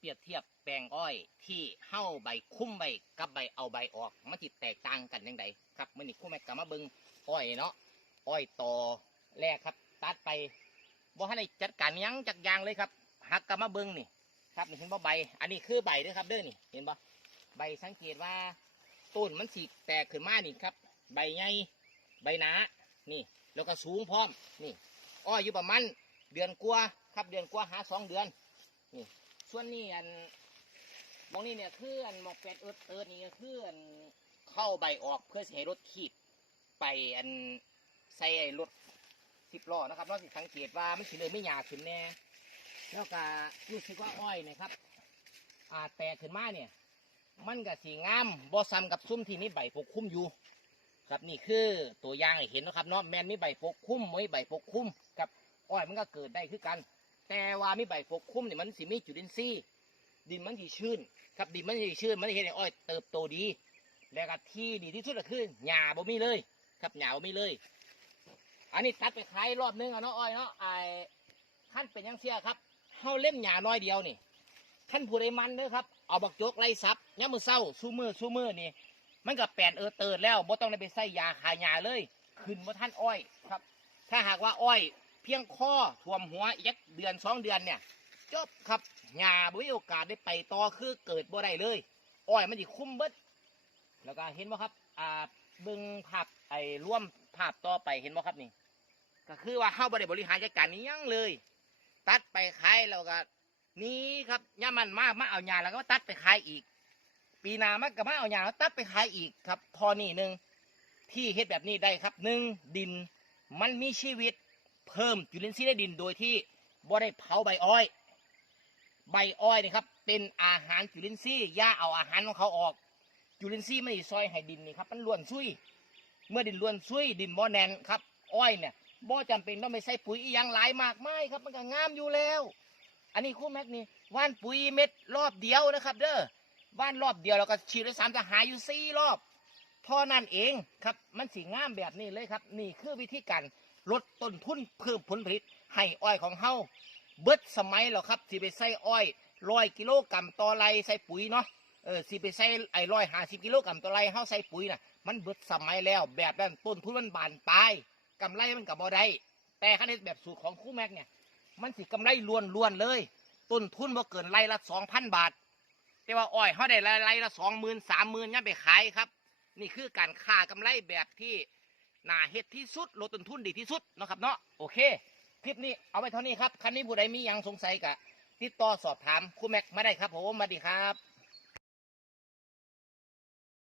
เปรียบเทียบแปลงอ้อยที่เห่าใบคุ้มใบกับใบเอาใบออกมันจิแตกต่างกันยังไงครับมื่อนี้คู่แม่กับมาเบิงอ้อยเนาะอ้อยต่อแรกครับ ตัดไปบ่ให้ได้จัดการยังจักยางเลยครับหักกับมาเบิงนี่ ครับนี่เห็นบ่ใบ อันนี้คือใบด้อครับเด้อนี่เห็นบ่ใบสังเกตว่าต้นมันสีแตกขึ้นมานี่ครับ ใบใหญ่ใบหนานี่ แล้วก็สูงพร้อมนี่อ้อยอยู่ประมาณเดือนกว่าครับเดือนกว่าหาสองเดือนนี่ ส่วนนี้อันมองนี่เนี่ยเคืออันมอกเป็ดเอิดเอิดนี่ก็คืออันเข้าใบออกเพื่อสิให้รถขีดไปอันใส่ไอ้รถสิบล้อนะครับนอกจากสังเกตว่ามันสิเลยไม่หยาขึ้นแน่แล้วก็รู้สึกว่าอ้อยนะครับอาแตกขึ้นมาเนี่ย มันก็สีงามบอซ้ำกับซุ้มที่นี่ใบปกคลุมอยู่ ครับนี่คือตัวอย่างให้เห็นนะครับเนาะแมนมีใบปกคลุมไม่ใบปกคลุมกับอ้อยมันก็เกิดได้คือกัน แต่ว่ามีใบปกคลุมเนี่ยมันสิมีจุลินทรีย์ดินมันสิชื้นครับดินมันสิชื้นมันเห็นให้อ้อยเติบโตดี แล้วก็ที่ดีที่สุดก็คือหญ้าบ่มีเลย ครับหญ้าบ่มีเลย อันนี้ตัดไปขายรอบนึงอะเนาะอ้อยเนาะไอ้ขั้นเป็นยังเสียครับเฮาเล่มหญ้าน้อยเดียวนี่ขั้นผู้ใดมันเด้อครับเอาบักโจกไล่ซับยามมือเศร้าสู้มือสู้มือนี่มันก็แปดเออเติร์ดแล้วบ่ต้องได้ไปใส่ยาขายหญ้าเลย ขึ้นบ่ท่านอ้อยครับ ถ้าหากว่าอ้อย เพียงข้อท่วมหัวอีกเดือนสองเดือนเนี่ย จบครับหญ้าบ่มีโอกาสได้ไปต่อคือเกิดบ่ได้เลย อ้อยมันสิคุ้มเบิดแล้วก็เห็นบ่ครับ อ่าเบิ่งภาพไอ้ร่วมภาพต่อไปเห็นบ่ครับนี่ ก็คือว่าเฮาบ่ได้บริหารจัดการนี้ยังเลย ตัดไปขายแล้วก็นี้ครับย่ามันมามาเอาหญ้าแล้วก็ตัดไปขายอีก ปีหน้ามันก็มาเอาหญ้าแล้วตัดไปขายอีกครับทอนี่หนึ่งที่เฮ็ดแบบนี้ได้ครับหนึ่งดินมันมีชีวิต เพิ่มจุลินทรีย์ในดินโดยที่บ่ได้เผาใบอ้อย ใบอ้อยนี่ครับ เป็นอาหารจุลินทรีย์ย่าเอาอาหารของเขาออก จุลินทรีย์ไม่ได้ซอยให้ดินนี่ครับมันล้วนซุยเมื่อดินล้วนซุยดินบ่แน่นครับอ้อยเนี่ยบ่จำเป็นต้องไปใส่ปุ๋ยอีหยังหลายมากไม่ครับ มันก็งามอยู่แล้ว อันนี้คู่แม็กนี่ว่านปุ๋ยเม็ดรอบเดียวนะครับ เด้อว่านรอบเดียวแล้วก็ฉีดด้วสามจะหายอยู่สี่รอบเท่านั้นเองครับมันสีงามแบบนี้เลยครับ นี่คือวิธีการ ลดต้นทุนเพิ่มผลผลิตให้อ้อยของเฮาเบิดสมัยแล้วครับสิไปใส่อ้อยร้อยกิโลกรัมต่อไรใส่ปุ๋ยเนาะเออสิไปใส่ไอ้ร้อยห้าสิบกิโลกรัมต่อไรเฮาใส่ปุ๋ยน่ะมันเบิดสมัยแล้วแบบนั้นต้นทุนมันบานปลายกำไรมันกับบ่ได้แต่คันนี้แบบสูตรของคู่แม็กเนี่ย มันสิกำไรล้วนๆเลย ต้นทุนบ่เกินไรละสองพันบาท แต่ว่าอ้อยเขาได้ไรละสองหมื่นสามหมื่นย่าไปขายครับ นี่คือการค่ากำไรแบบที่ น่าเฮ็ดที่สุดลดต้นทุนดีที่สุดนะครับเนาะโอเค คลิปนี้เอาไว้เท่านี้ครับคันนี้ผู้ใดมียังสงสัยกะติดต่อสอบถามครูแม็กมาได้ครับผมสวัสดีครับ